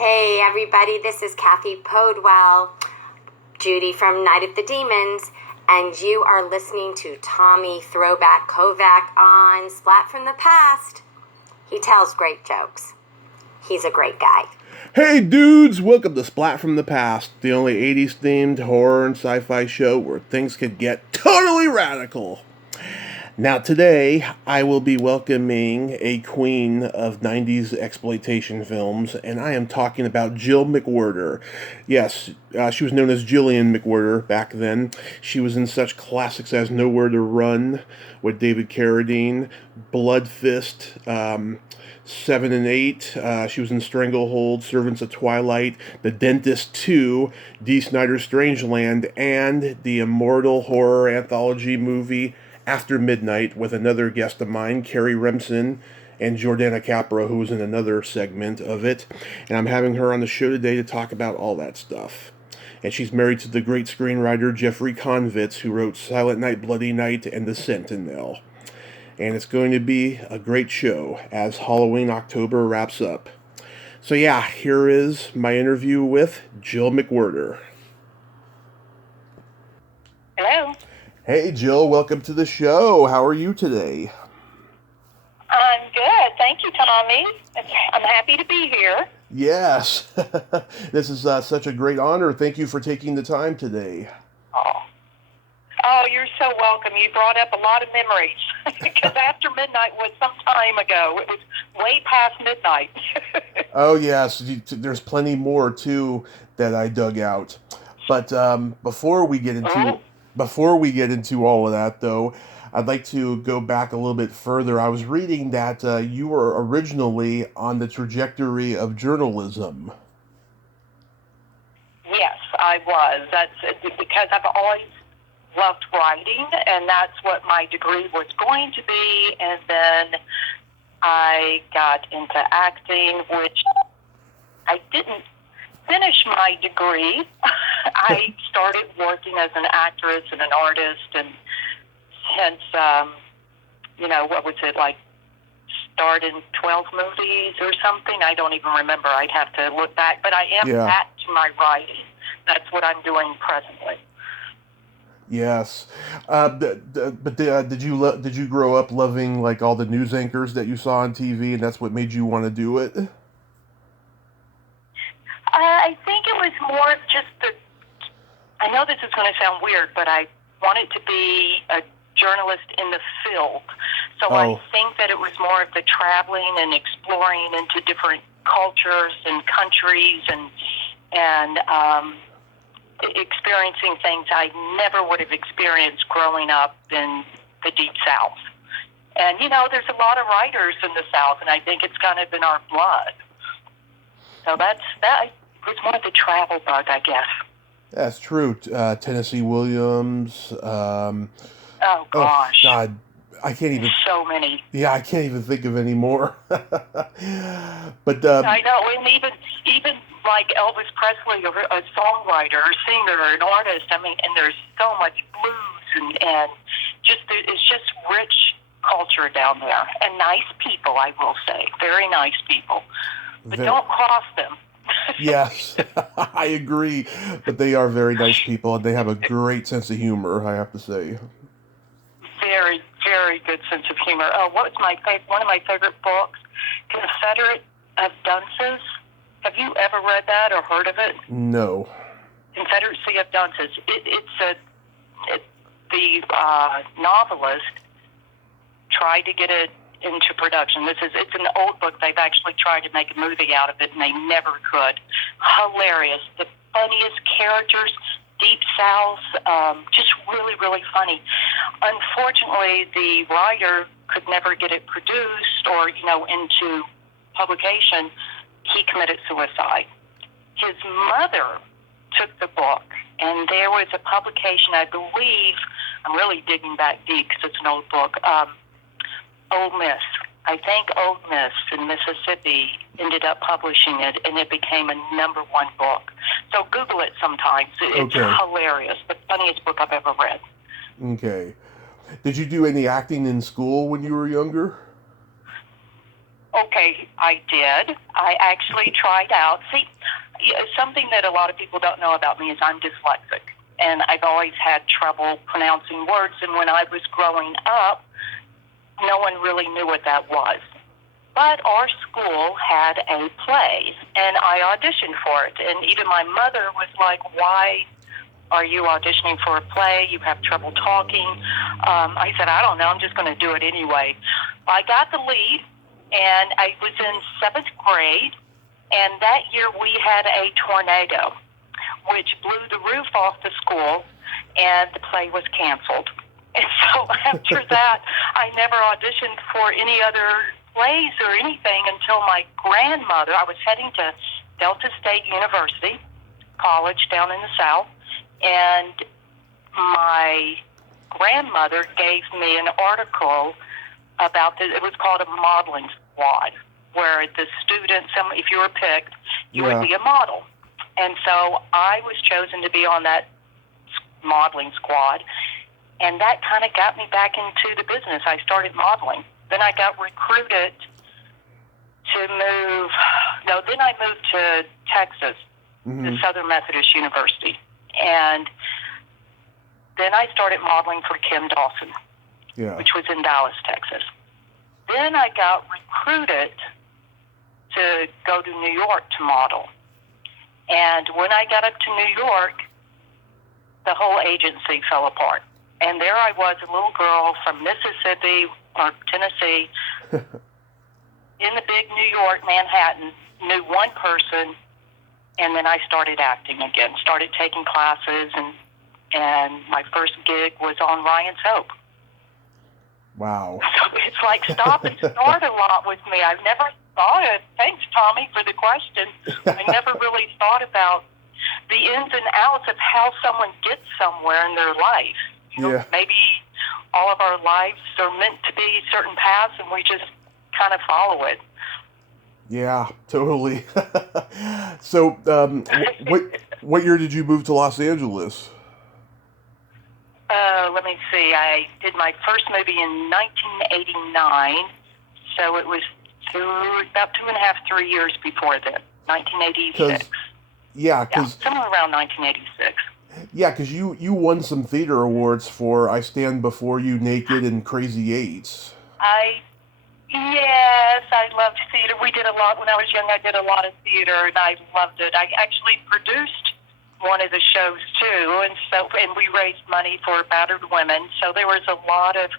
Hey everybody, this is Kathy Podwell, Judy from Night of the Demons, and you are listening to Tommy Throwback Kovac on Splat from the Past. He tells great jokes. He's a great guy. Hey dudes, welcome to Splat from the Past, the only 80s themed horror and sci-fi show where things could get totally radical. Now today, I will be welcoming a queen of 90s exploitation films, and I am talking about Jill McWhirter. Yes, she was known as Jillian McWhirter back then. She was in such classics as Nowhere to Run with David Carradine, Blood Fist, 7 and 8. She was in Stranglehold, Servants of Twilight, The Dentist 2, Dee Snider's Strangeland, and the immortal horror anthology movie After Midnight with another guest of mine, Carrie Remsen, and Jordana Capra, who was in another segment of it. And I'm having her on the show today to talk about all that stuff. And she's married to the great screenwriter Jeffrey Konvitz, who wrote Silent Night, Bloody Night, and The Sentinel. And it's going to be a great show as Halloween October wraps up. So yeah, here is my interview with Jill McWhirter. Hello. Hey Jill, welcome to the show. How are you today? I'm good. Thank you, Tommy. I'm happy to be here. Yes. This is such a great honor. Thank you for taking the time today. Oh, you're so welcome. You brought up a lot of memories because After Midnight was some time ago. It was way past midnight. Oh yes, there's plenty more too that I dug out. But before we get into all of that, though, I'd like to go back a little bit further. I was reading that you were originally on the trajectory of journalism. Yes, I was. That's because I've always loved writing, and that's what my degree was going to be. And then I got into acting, which I didn't finish my degree. I started working as an actress and an artist, and hence, what was it, like, starred in 12 movies or something? I don't even remember. I'd have to look back. But I am back to my writing. That's what I'm doing presently. Yes, but did you grow up loving like all the news anchors that you saw on TV, and that's what made you want to do it? I think it was more just I know this is going to sound weird, but I wanted to be a journalist in the field. So I think that it was more of the traveling and exploring into different cultures and countries and experiencing things I never would have experienced growing up in the Deep South. And, there's a lot of writers in the South, and I think it's kind of in our blood. So that was more of the travel bug, I guess. That's true. Tennessee Williams. Oh, gosh. Oh, God. I can't even... So many. Yeah, I can't even think of any more. But I know, and even like Elvis Presley, a songwriter, a singer, an artist. I mean, and there's so much blues and just it's just rich culture down there, and nice people. I will say, very nice people, but don't cross them. Yes, I agree. But they are very nice people, and they have a great sense of humor, I have to say. Very, very good sense of humor. Oh, one of my favorite books, Confederate of Dunces. Have you ever read that or heard of it? No. Confederacy of Dunces. The novelist tried to get it into production. It's an old book. They've actually tried to make a movie out of it, and they never could. Hilarious. The funniest characters, Deep South, just really, really funny. Unfortunately, the writer could never get it produced or, into publication. He committed suicide. His mother took the book, and there was a publication, I believe, I'm really digging back deep because it's an old book, Ole Miss. I think Ole Miss in Mississippi ended up publishing it, and it became a #1 book. So Google it sometimes. It's hilarious. The funniest book I've ever read. Okay. Did you do any acting in school when you were younger? Okay, I did. I actually tried out. See, something that a lot of people don't know about me is I'm dyslexic, and I've always had trouble pronouncing words. And when I was growing up, no one really knew what that was. But our school had a play, and I auditioned for it. And even my mother was like, "Why are you auditioning for a play? You have trouble talking." I said, "I don't know. I'm just going to do it anyway." I got the lead, and I was in 7th grade. And that year we had a tornado, which blew the roof off the school, and the play was canceled. And so after that, I never auditioned for any other plays or anything until my grandmother, I was heading to Delta State University, college down in the South, and my grandmother gave me an article about this. It was called a modeling squad, where the students, if you were picked, you would be a model. And so I was chosen to be on that modeling squad, and that kind of got me back into the business. I started modeling. Then I got recruited to then I moved to Texas, to Southern Methodist University. And then I started modeling for Kim Dawson, which was in Dallas, Texas. Then I got recruited to go to New York to model. And when I got up to New York, the whole agency fell apart. And there I was, a little girl from Mississippi or Tennessee, in the big New York, Manhattan, knew one person, and then I started acting again, started taking classes, and my first gig was on Ryan's Hope. Wow. So it's like stop and start a lot with me. I've never thought of, thanks, Tommy, for the question. I never really thought about the ins and outs of how someone gets somewhere in their life. You know, maybe all of our lives are meant to be certain paths, and we just kind of follow it. Yeah, totally. So, what year did you move to Los Angeles? Let me see. I did my first movie in 1989, so it was about 2.5, 3 years before then, 1986. Because somewhere around 1986. Yeah, because you won some theater awards for I Stand Before You Naked and Crazy Eights. Yes, I loved theater. We did a lot when I was young. I did a lot of theater, and I loved it. I actually produced one of the shows too, and we raised money for battered women. So there was a lot of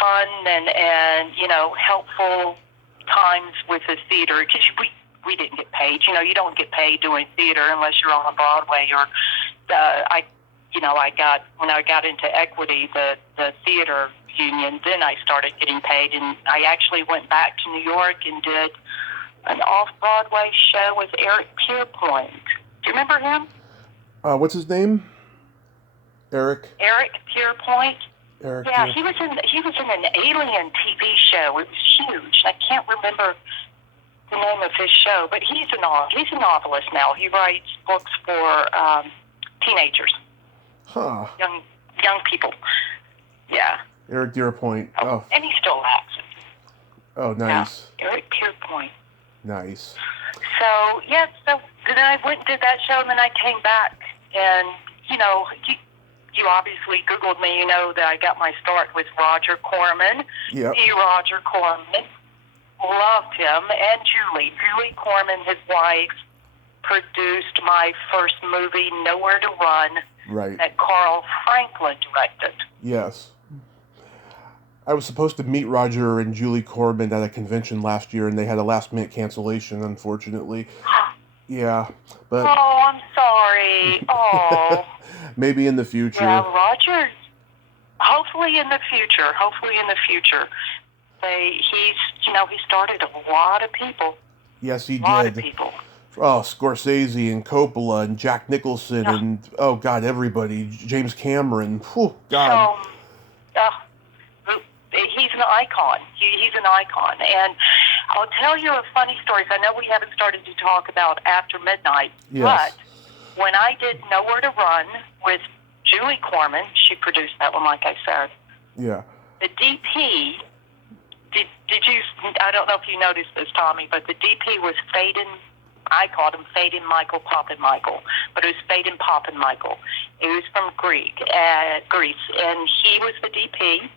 fun and helpful times with the theater, because we didn't get paid. You don't get paid doing theater unless you're on Broadway or when I got into Equity, the theater union, then I started getting paid, and I actually went back to New York and did an off-Broadway show with Eric Pierpoint. Do you remember him? What's his name? Eric Pierpoint. Yeah, he was in an Alien TV show. It was huge. I can't remember the name of his show, but he's a novelist now. He writes books for teenagers, young people. Yeah. Eric Pierpoint. Oh, and he still acts. Oh, nice. Yeah. Eric Pierpoint. Nice. So then I went and did that show, and then I came back, and you obviously Googled me. You know that I got my start with Roger Corman. Yep. Roger Corman. Loved him. And Julie Corman, his wife, produced my first movie, Nowhere to Run, that Carl Franklin directed. Yes. I was supposed to meet Roger and Julie Corman at a convention last year, and they had a last-minute cancellation, unfortunately. Yeah, but... Oh, I'm sorry. Oh. Maybe in the future. Yeah, Roger, hopefully in the future. He started a lot of people. Yes, he did. A lot of people. Oh, Scorsese and Coppola and Jack Nicholson and, oh, God, everybody. James Cameron. Oh, God. He's an icon. He's an icon. And I'll tell you a funny story. I know we haven't started to talk about After Midnight, but when I did Nowhere to Run with Julie Corman, she produced that one, like I said. Yeah. The DP Did you? I don't know if you noticed this, Tommy, but the DP was Faden. I called him Faden Michael Papenmichael, but it was Faden Papenmichael. He was from Greece, and he was the DP.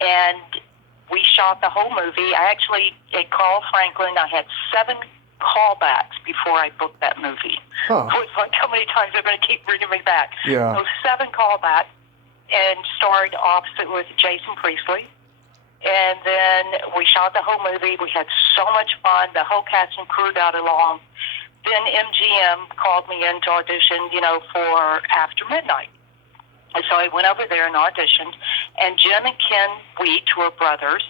And we shot the whole movie. I actually, at Carl Franklin, I had 7 callbacks before I booked that movie. Huh. It was like, how many times they're going to keep bringing me back? Yeah. So 7 callbacks, and starred opposite with Jason Priestley. And then we shot the whole movie. We had so much fun. The whole cast and crew got along. Then MGM called me in to audition, for After Midnight. And so I went over there and auditioned. And Jim and Ken Wheat were brothers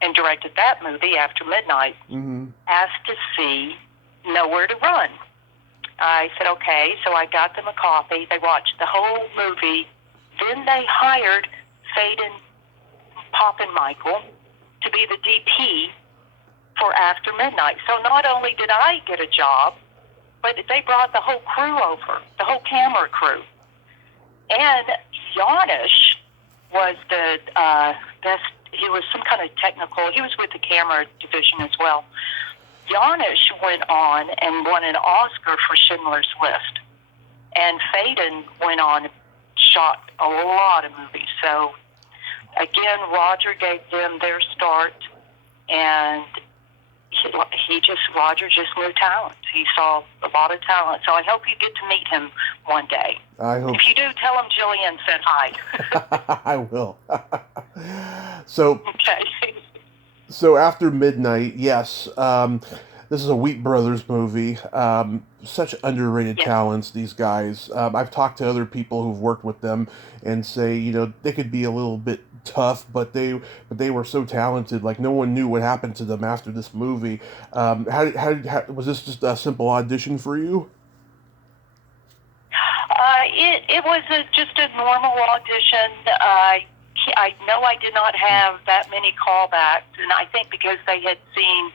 and directed that movie, After Midnight. Mm-hmm. Asked to see Nowhere to Run. I said, okay. So I got them a copy. They watched the whole movie. Then they hired Faden Papenmichael to be the DP for After Midnight. So not only did I get a job, but they brought the whole crew over, the whole camera crew. And Janusz was the best. He was some kind of technical. He was with the camera division as well. Janusz went on and won an Oscar for Schindler's List. And Faden went on and shot a lot of movies. So, again, Roger gave them their start, and Roger just knew talent. He saw a lot of talent. So I hope you get to meet him one day. I hope. If you do, tell him Jillian said hi. I will. So, Okay. so After Midnight, yes. This is a Wheat Brothers movie. Such underrated Yeah. talents, these guys. I've talked to other people who've worked with them and say, they could be a little bit tough, but they were so talented. Like, no one knew what happened to them after this movie. How was this just a simple audition for you? It was just a normal audition. I know I did not have that many callbacks, and I think because they had seen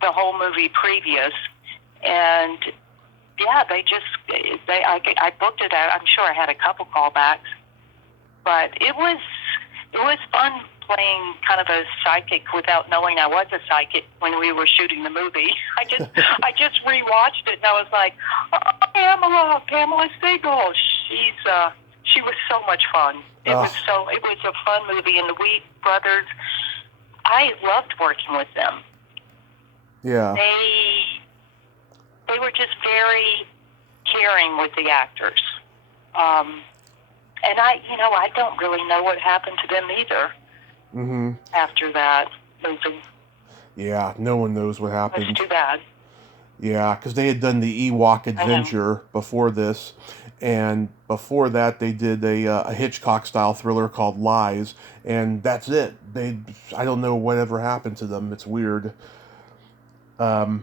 the whole movie previous, and yeah, I booked it out. I'm sure I had a couple callbacks, but it was fun playing kind of a psychic without knowing I was a psychic when we were shooting the movie. I just rewatched it and I was like, oh, Pamela Siegel. She was so much fun. It was a fun movie, and the Wheat Brothers, I loved working with them. Yeah. They were just very caring with the actors. And I don't really know what happened to them either. Mm-hmm. After that movie. Yeah, no one knows what happened. That's too bad. Yeah, because they had done the Ewok Adventure before this, and before that they did a Hitchcock-style thriller called Lies, and that's it. I don't know whatever happened to them. It's weird. I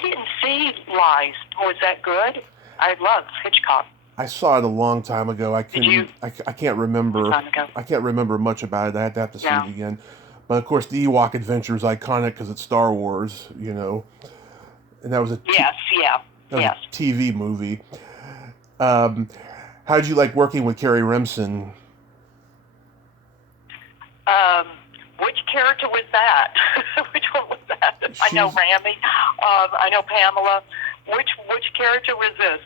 didn't see Lies. Was that good? I loved Hitchcock. I saw it a long time ago. I can't remember. Long time ago. I can't remember much about it. I had to see Yeah. it again. But of course, the Ewok Adventure is iconic because it's Star Wars, and that was a TV movie. How did you like working with Carrie Remsen? Which character was that? Which one was that? I know Rami. I know Pamela. Which character was this?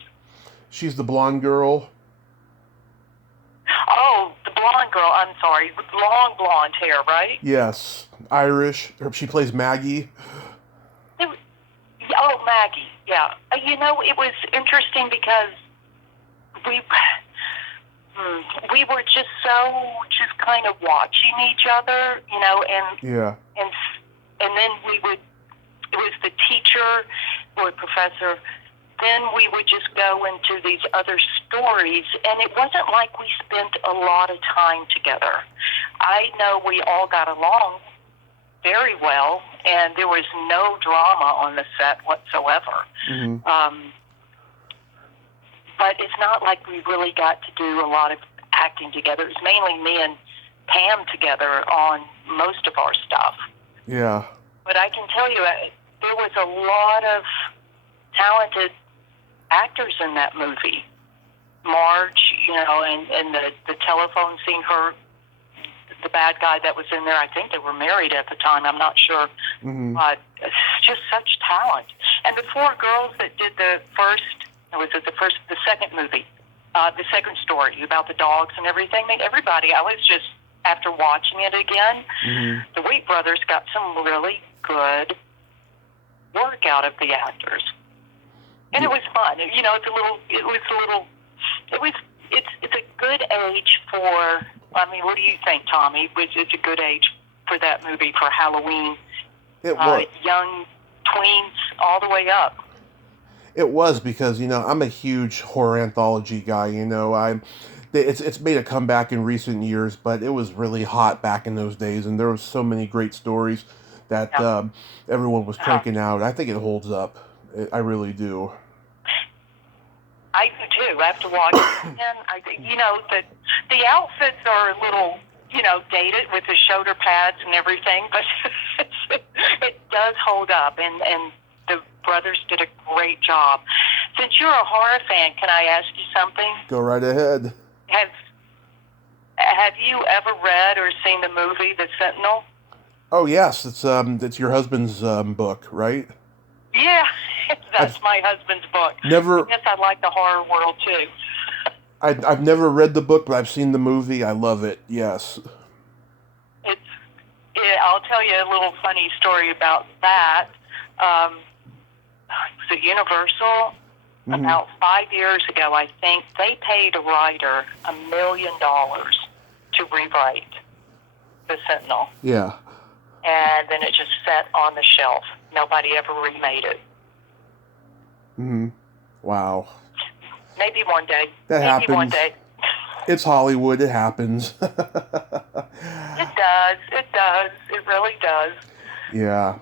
She's the blonde girl. Oh, the blonde girl. I'm sorry. With long blonde hair, right? Yes, Irish. She plays Maggie. Oh, Maggie. Yeah. It was interesting because we were just kind of watching each other, and Yeah. and then it was the teacher or professor. Then we would just go into these other stories, and it wasn't like we spent a lot of time together. I know we all got along very well, and there was no drama on the set whatsoever. Mm-hmm. But it's not like we really got to do a lot of acting together. It was mainly me and Pam together on most of our stuff. Yeah. But I can tell you, there was a lot of talented actors in that movie. Marge, and the telephone scene, the bad guy that was in there. I think they were married at the time. I'm not sure. But it's just such talent. And the four girls that did the second movie, the second story about the dogs and everything. Everybody, I was just, after watching it again, the Wheat Brothers got some really good work out of the actors. And it was fun. You know, it's a good age for, I mean, what do you think, Tommy? It's a good age for that movie, for Halloween. It was. Young tweens all the way up. It was, because, you know, I'm a huge horror anthology guy, you know. It's made a comeback in recent years, but it was really hot back in those days, and there was so many great stories that everyone was cranking out. I think it holds up. I really do. I do too. I have to watch it again. You know, the outfits are a little, you know, dated with the shoulder pads and everything, but it does hold up, and the brothers did a great job. Since you're a horror fan, can I ask you something? Go right ahead. Have you ever read or seen the movie The Sentinel? Oh yes, it's your husband's book, right? Yeah, that's my husband's book. Never. I guess I like the horror world too. I've never read the book, but I've seen the movie. I love it. Yes. I'll tell you a little funny story about that. So Universal, about 5 years ago, I think, they paid a writer $1 million to rewrite The Sentinel. Yeah. And then it just sat on the shelf. Nobody ever remade it. Wow. Maybe one day. That Maybe happens. one day. It's Hollywood. It happens. It does. It really does. Yeah.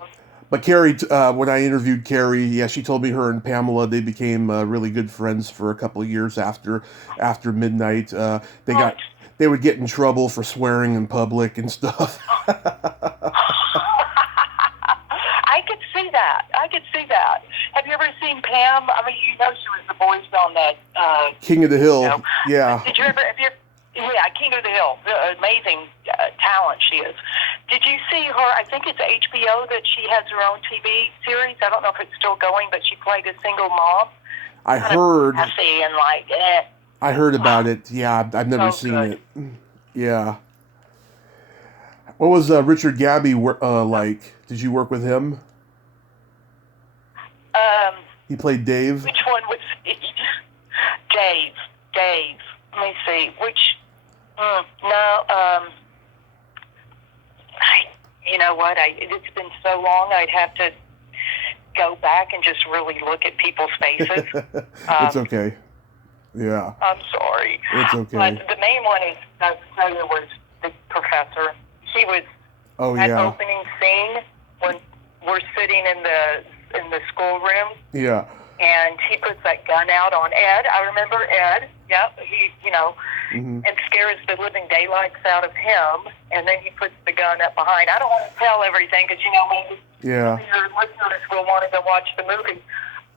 But Carrie, when I interviewed Carrie, yeah, she told me her and Pamela, they became really good friends for a couple of years after midnight. They would get in trouble for swearing in public and stuff. I could see that. Have you ever seen Pam? I mean, you know she was the voice on that King of the Hill. You know. Yeah. Did you ever? Yeah, King of the Hill. Amazing talent she is. Did you see her? I think it's HBO that she has her own TV series. I don't know if it's still going, but she played a single mom. I heard. Messy and like. I heard about it. Yeah, I've never So seen good. it. Yeah. What was Richard Gabby like? Did you work with him? He played Dave. Which one was Dave? Let me see. You know what? It's been so long. I'd have to go back and just really look at people's faces. It's okay. Yeah. I'm sorry. It's okay. But the main one is, I tell you, was the professor. He was that opening scene when we're sitting in the schoolroom. Yeah. And he puts that gun out on Ed. I remember Ed. Yep. He, and scares the living daylights out of him. And then he puts the gun up behind. I don't want to tell everything because, maybe your listeners will want to go watch the movie.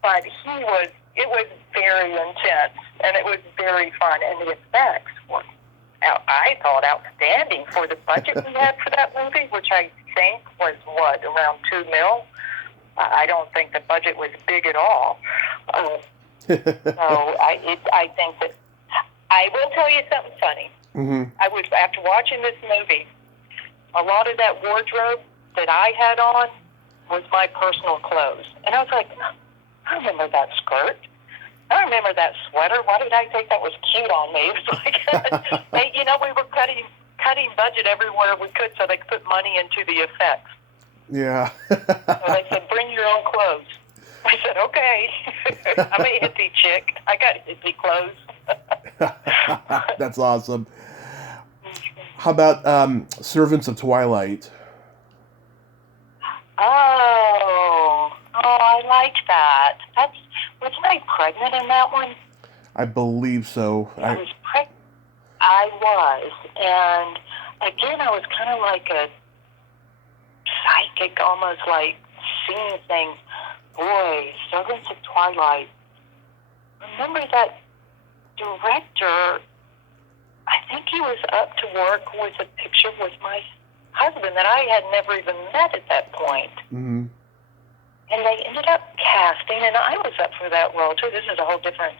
But it was very intense. And it was very fun. And the effects were, I thought, outstanding for the budget we had for that movie, which I think was, around $2 million. I don't think the budget was big at all. So I think that I will tell you something funny. I was, after watching this movie, a lot of that wardrobe that I had on was my personal clothes, and I was like, I remember that skirt. I remember that sweater. Why did I think that was cute on me? It was like, we were cutting budget everywhere we could so they could put money into the effects. Yeah. So they said, bring your own clothes. I said, okay. I'm a hippie chick. I got hippie clothes. That's awesome. How about Servants of Twilight? Oh, I liked that. Wasn't I pregnant in that one? I believe so. I was pregnant. I was. And again, I was kind of like a psychic, almost like seeing things. Boy, Servants of Twilight. Remember that director I think he was up to work with a picture with my husband that I had never even met at that point. Mm-hmm. And they ended up casting, and I was up for that role, too. This is a whole different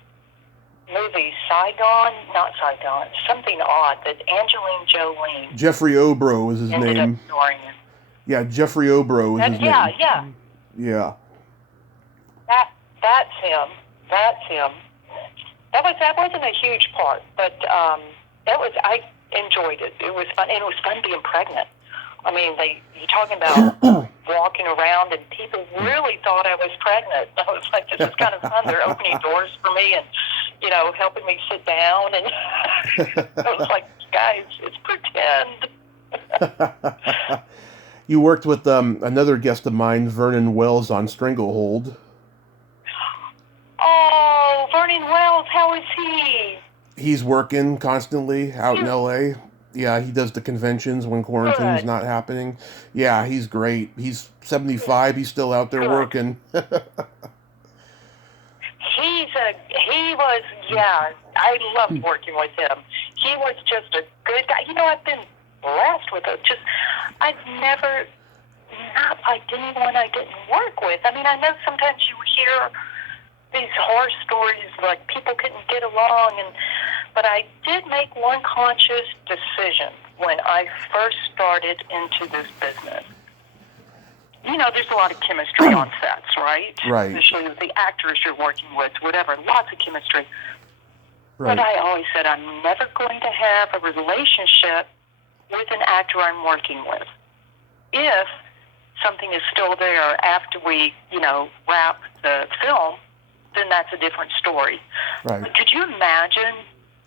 movie. Not Saigon, something odd that Angeline Jolie Jeffrey Obro is his ended name. up starring in. Yeah, Jeffrey Obro is his name. Yeah. Yeah. That's him. That wasn't a huge part, but I enjoyed it. It was fun, and it was fun being pregnant. I mean, you're talking about walking around, and people really thought I was pregnant. I was like, this is kind of fun. They're opening doors for me and, helping me sit down. And I was like, guys, it's pretend. You worked with another guest of mine, Vernon Wells, on Stranglehold. Oh, Vernon Wells, how is he? He's working constantly out in L.A. Yeah, he does the conventions when quarantine's not happening. Yeah, he's great. He's 75. He's still out there working. I loved working with him. He was just a good guy. I've been blessed with him. I've never not liked anyone I didn't work with. I mean, I know sometimes you hear these horror stories like people couldn't get along, but I did make one conscious decision when I first started into this business. There's a lot of chemistry on sets, right? Right. Especially with the actors you're working with, whatever, lots of chemistry. Right. But I always said I'm never going to have a relationship with an actor I'm working with. If something is still there after we, wrap the film, then that's a different story. Right. But could you imagine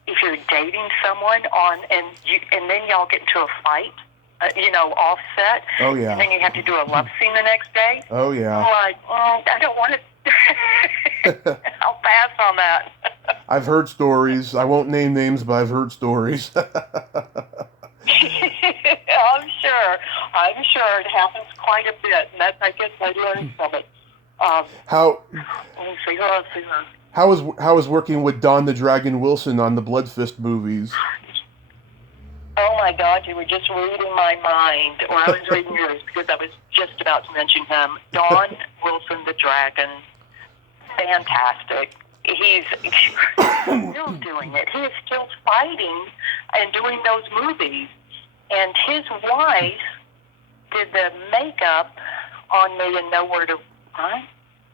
if you're dating someone and then y'all get into a fight, off set? Oh, yeah. And then you have to do a love scene the next day? Oh, yeah. I'm like, I don't want to. I'll pass on that. I've heard stories. I won't name names, but I've heard stories. I'm sure it happens quite a bit, and I guess I learned from it. How Let me see. Hold on. How was working with Don the Dragon Wilson on the Blood Fist movies? Oh my God, you were just reading my mind, or I was reading yours, because I was just about to mention him. Don Wilson the Dragon, fantastic. He's still doing it. He is still fighting and doing those movies. And his wife did the makeup on me in Nowhere to Run.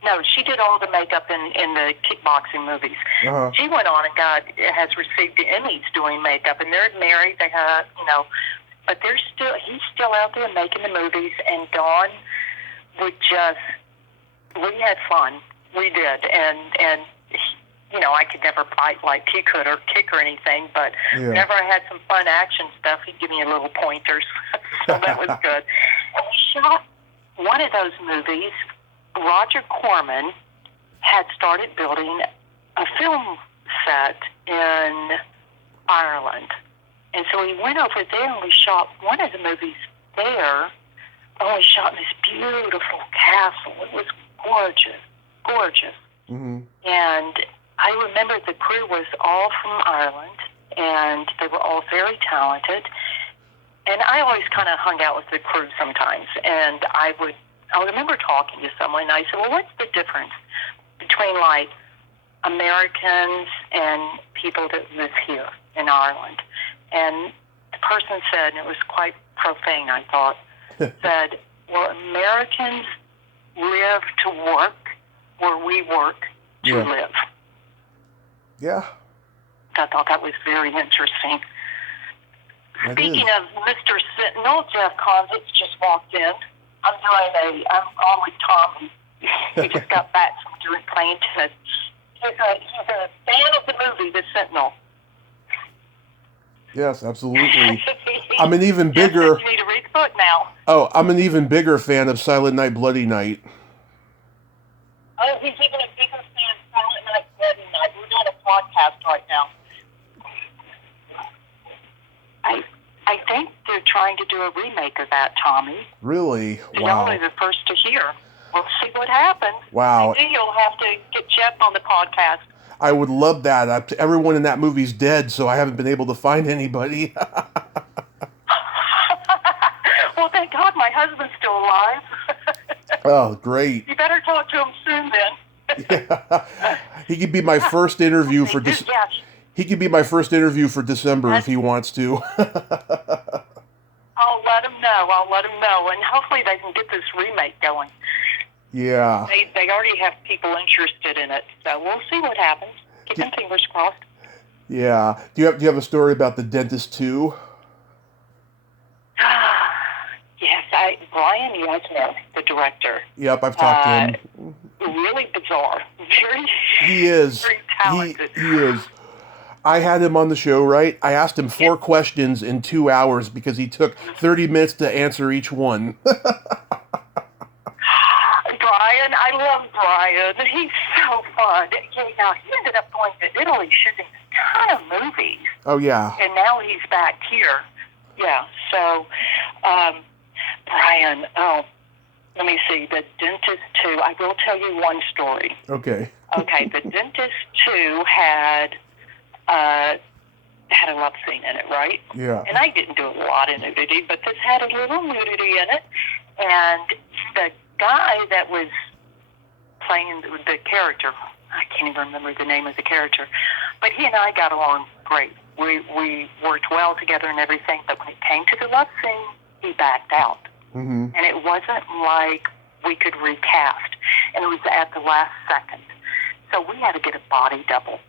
No, she did all the makeup in the kickboxing movies. Uh-huh. She went on and has received the Emmys doing makeup, and they're married. They have, but he's still out there making the movies. And Dawn would we had fun. We did, and I could never fight like he could or kick or anything, but whenever I had some fun action stuff, he'd give me a little pointers. So that was good. And we shot one of those movies. Roger Corman had started building a film set in Ireland. And so we went over there and we shot one of the movies there. Oh, we shot in this beautiful castle. It was gorgeous, gorgeous. Mm-hmm. And I remember the crew was all from Ireland, and they were all very talented. And I always kind of hung out with the crew sometimes, and I remember talking to someone, and I said, well, what's the difference between, like, Americans and people that live here in Ireland? And the person said, and it was quite profane, I thought, said, well, Americans live to work where we work to live. Yeah. I thought that was very interesting. Speaking of Mr. Sentinel, Jeff Convitz just walked in. I'm on with Tommy. He just got back from playing tennis. He's a fan of the movie, The Sentinel. Yes, absolutely. I'm an even bigger... You need to read the book now. Oh, I'm an even bigger fan of Silent Night, Bloody Night. Oh, he's even a bigger fan of Silent Night, Bloody Night. We're doing a podcast right now. I think they're trying to do a remake of that, Tommy. Really? Y'all are the first to hear. We'll see what happens. Wow. Maybe you'll have to get Jeff on the podcast. I would love that. Everyone in that movie's dead, so I haven't been able to find anybody. Well, thank God my husband's still alive. Oh, great. You better talk to him soon then. Yeah. He could be my first interview for He could be my first interview for December if he wants to. I'll let him know, and hopefully they can get this remake going. Yeah. They already have people interested in it, so we'll see what happens. Keep them fingers crossed. Yeah. Do you have a story about The Dentist 2? Yes, Brian Yuzna, the director. Yep, I've talked to him. Really bizarre. He is. Very talented. He is. I had him on the show, right? I asked him 4 questions in 2 hours because he took 30 minutes to answer each one. Brian, I love Brian. He's so fun. Yeah, he ended up going to Italy shooting a ton of movies. Oh, yeah. And now he's back here. Yeah, so, Brian, let me see, The Dentist 2, I will tell you one story. Okay. Okay, The Dentist 2 had a love scene in it, right? Yeah. And I didn't do a lot of nudity, but this had a little nudity in it. And the guy that was playing the character, I can't even remember the name of the character, but he and I got along great. We worked well together and everything, but when it came to the love scene, he backed out. Mm-hmm. And it wasn't like we could recast. And it was at the last second. So we had to get a body double.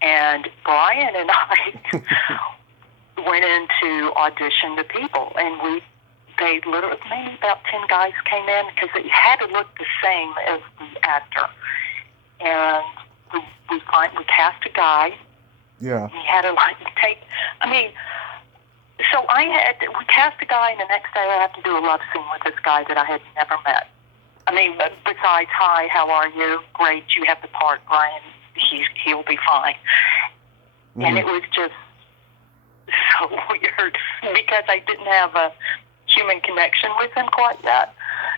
And Brian and I went in to audition the people. And they literally, maybe about 10 guys came in because it had to look the same as the actor. And we cast a guy. Yeah. He had to so we cast a guy, and the next day I had to do a love scene with this guy that I had never met. Besides, hi, how are you? Great, you have the part, Brian. He'll be fine. Mm-hmm. And it was just so weird because I didn't have a human connection with him quite yet.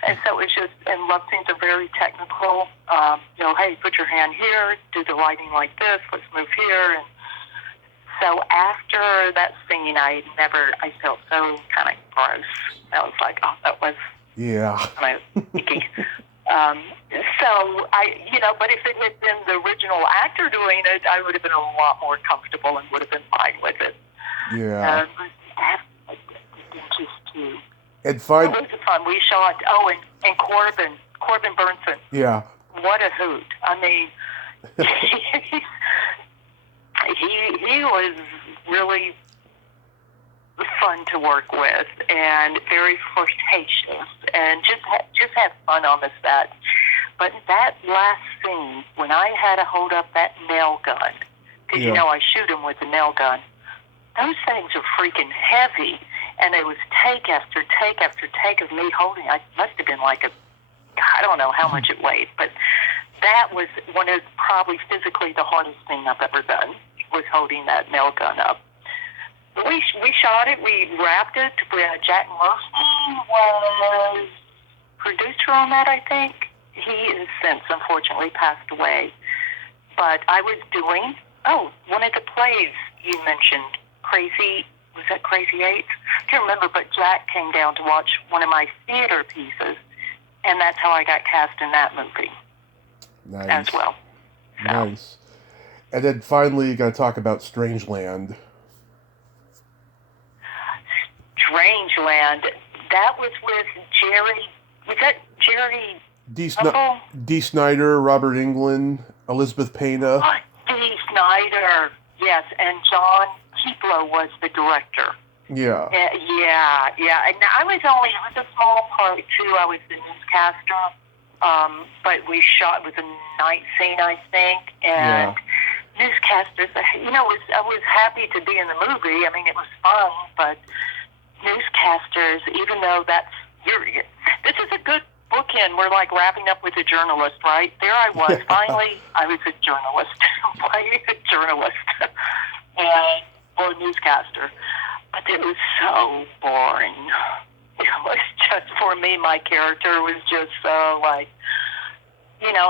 And so it's just, and love scenes are very technical. Hey, put your hand here, do the lighting like this, let's move here. And so after that scene, I felt so kind of gross. I was like, oh, that was kind of icky. But if it had been the original actor doing it, I would have been a lot more comfortable and would have been fine with it. Yeah. Just too. And fine. It was fun. We shot. And Corbin Burnson. Yeah. What a hoot! I mean, he was really fun to work with and very flirtatious and just had fun on the set. But that last scene, when I had to hold up that nail gun, because I shoot him with a nail gun, those things are freaking heavy. And it was take after take after take of me holding. I must have been like I don't know how much it weighed, but that was one of probably physically the hardest thing I've ever done, was holding that nail gun up. We shot it, we wrapped it. Jack Murphy was producer on that, I think. He has since, unfortunately, passed away. But I was doing, one of the plays you mentioned, was that Crazy Eight? I can't remember, but Jack came down to watch one of my theater pieces, and that's how I got cast in that movie. Nice. As well. So. Nice. And then finally, you got to talk about Strangeland. Strangeland. That was with Jerry. Was that Jerry? D. Snyder, Robert Englund, Elizabeth Pena. Oh, D. Snyder. Yes, and John Keeplo was the director. Yeah. Yeah. And it was a small part too. I was the newscaster. But we shot with a night scene, I think, and newscasters. I was happy to be in the movie. I mean, it was fun, but newscasters, even though this is a good bookend. We're like wrapping up with a journalist, right? There I was. Finally, I was a journalist, playing a journalist, or a newscaster. But it was so boring. It was just, for me, my character was just so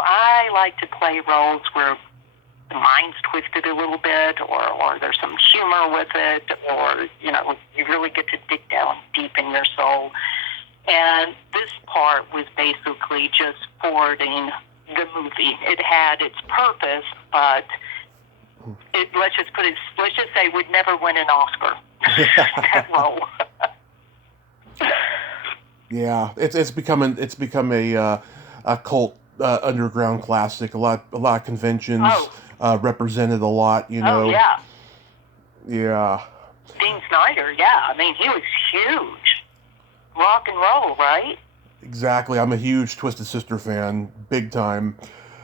I like to play roles where the mind's twisted a little bit, or there's some humor with it, or, you really get to dig down deep in your soul. And this part was basically just forwarding the movie. It had its purpose, but let's just say would never win an Oscar. That role. Yeah, it's become a cult underground classic. A lot of conventions represented a lot. Oh yeah. Yeah. Dean Snyder. Yeah, I mean he was huge. Rock and roll, right? Exactly. I'm a huge Twisted Sister fan, big time.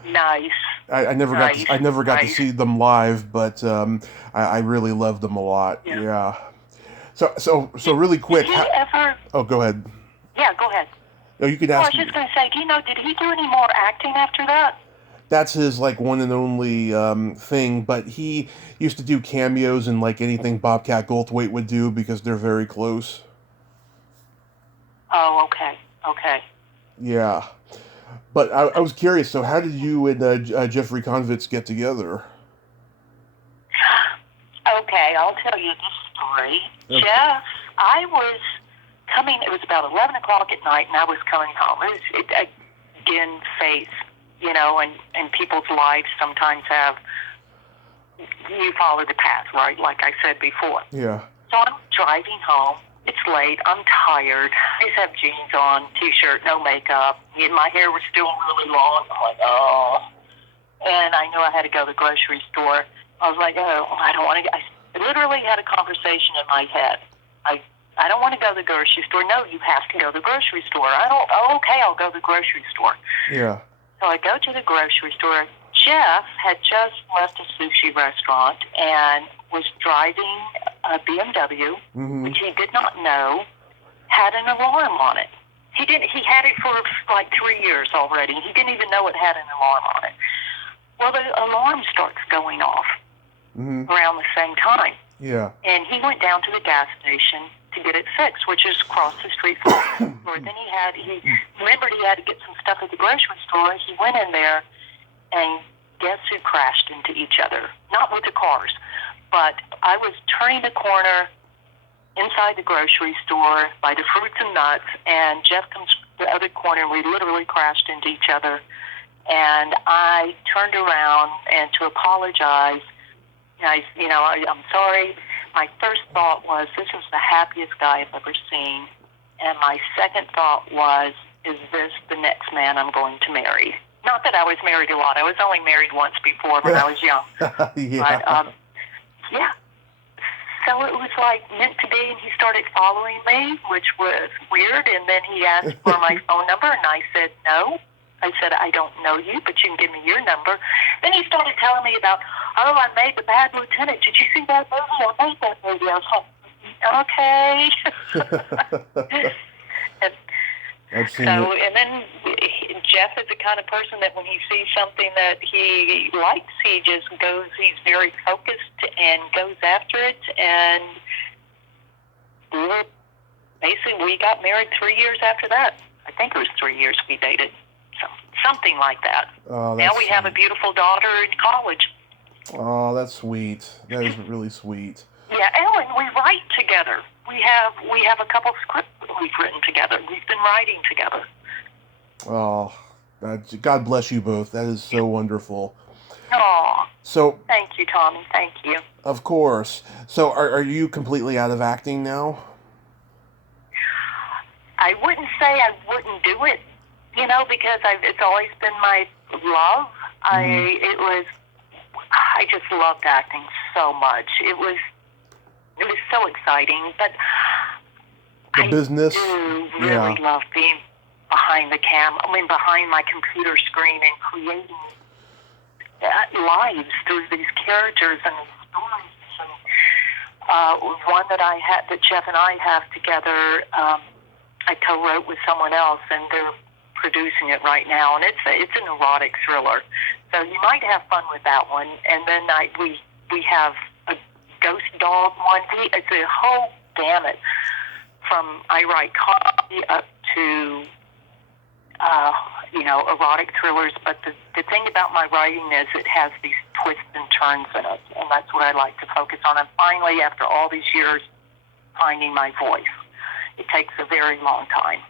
Nice. I never got to see them live, but I really loved them a lot. Yeah. So really quick. Did he ever? Oh, go ahead. Yeah, go ahead. No, you could ask. I was just going to say, did he do any more acting after that? That's his one and only thing, but he used to do cameos in anything Bobcat Goldthwait would do because they're very close. Oh, okay. Yeah, but I was curious. So, how did you and Jeffrey Konvitz get together? Okay, I'll tell you this story. Okay. Jeff, I was coming. It was about 11 o'clock at night, and I was coming home. Again, faith, and people's lives sometimes have. You follow the path, right? Like I said before. Yeah. So I'm driving home. It's late. I'm tired. I just have jeans on, t-shirt, no makeup. And my hair was still really long. I'm like, oh. And I knew I had to go to the grocery store. I was like, oh, I don't want to. I literally had a conversation in my head. I don't want to go to the grocery store. No, you have to go to the grocery store. Okay, I'll go to the grocery store. Yeah. So I go to the grocery store. Jeff had just left a sushi restaurant and was driving a BMW, which he did not know had an alarm on it. He had it for 3 years already. He didn't even know it had an alarm on it. Well, the alarm starts going off around the same time. Yeah. And he went down to the gas station to get it fixed, which is across the street from the store. Then he remembered he had to get some stuff at the grocery store. He went in there, and guess who crashed into each other? Not with the cars, but I was turning the corner inside the grocery store by the fruits and nuts, and Jeff comes to the other corner, and we literally crashed into each other. And I turned around, and to apologize, I'm sorry. My first thought was, this is the happiest guy I've ever seen. And my second thought was, is this the next man I'm going to marry? Not that I was married a lot. I was only married once before when I was young. Yeah. But, yeah. So it was meant to be, and he started following me, which was weird. And then he asked for my phone number, and I said no. I said, I don't know you, but you can give me your number. Then he started telling me about, I made The Bad Lieutenant. Did you see that movie? I made that movie. I was like, okay. I've seen it. And then Jeff is the kind of person that when he sees something that he likes, he's very focused and goes after it. And basically, we got married 3 years after that. I think it was 3 years we dated. Something like that. Oh, now we have a beautiful daughter in college. Oh, that's sweet. That is really sweet. Yeah, Ellen, we write together. We have a couple scripts that we've written together. We've been writing together. Oh, God bless you both. That is so wonderful. Oh. So. Thank you, Tommy. Thank you. Of course. So, are you completely out of acting now? I wouldn't say I wouldn't do it. Because it's always been my love. I just loved acting so much. It was so exciting, but business. I do really love being behind behind my computer screen and creating lives through these characters and these stories. And one that Jeff and I have together, I co-wrote with someone else, and they're producing it right now, and it's an erotic thriller, so you might have fun with that one. And then we have a ghost dog one. It's a whole gamut from I write comedy up to erotic thrillers. But the thing about my writing is it has these twists and returns in it, and that's what I like to focus on. And finally, after all these years, finding my voice. It takes a very long time.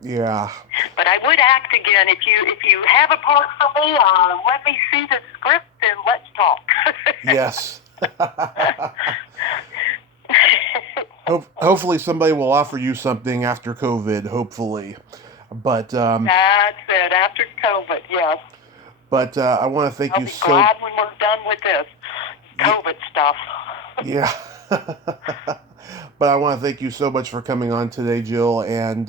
Yeah. But I would act again if you have a part for me. Let me see the script and let's talk. Yes. Hopefully somebody will offer you something after COVID, hopefully. But that's it, after COVID, yes. But I want to thank I'll you be so. glad when we're done with this COVID stuff. Yeah. But I want to thank you so much for coming on today, Jill, and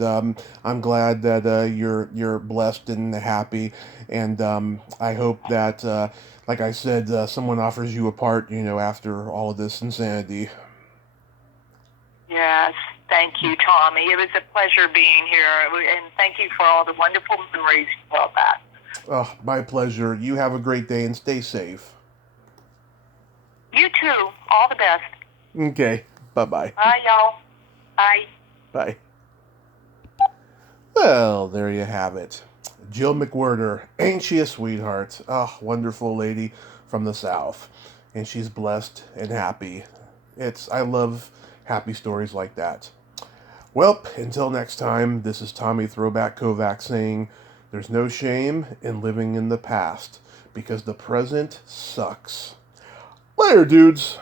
I'm glad that you're blessed and happy, and I hope that, like I said, someone offers you a part, after all of this insanity. Yes, thank you, Tommy. It was a pleasure being here, and thank you for all the wonderful memories you brought back. Oh, my pleasure. You have a great day and stay safe. You too. All the best. Okay. Bye-bye. Bye, y'all. Bye. Bye. Well, there you have it. Jill McWhirter. Ain't she a sweetheart? Oh, wonderful lady from the South. And she's blessed and happy. I love happy stories like that. Well, until next time, this is Tommy Throwback Kovac saying, there's no shame in living in the past, because the present sucks. Later, dudes.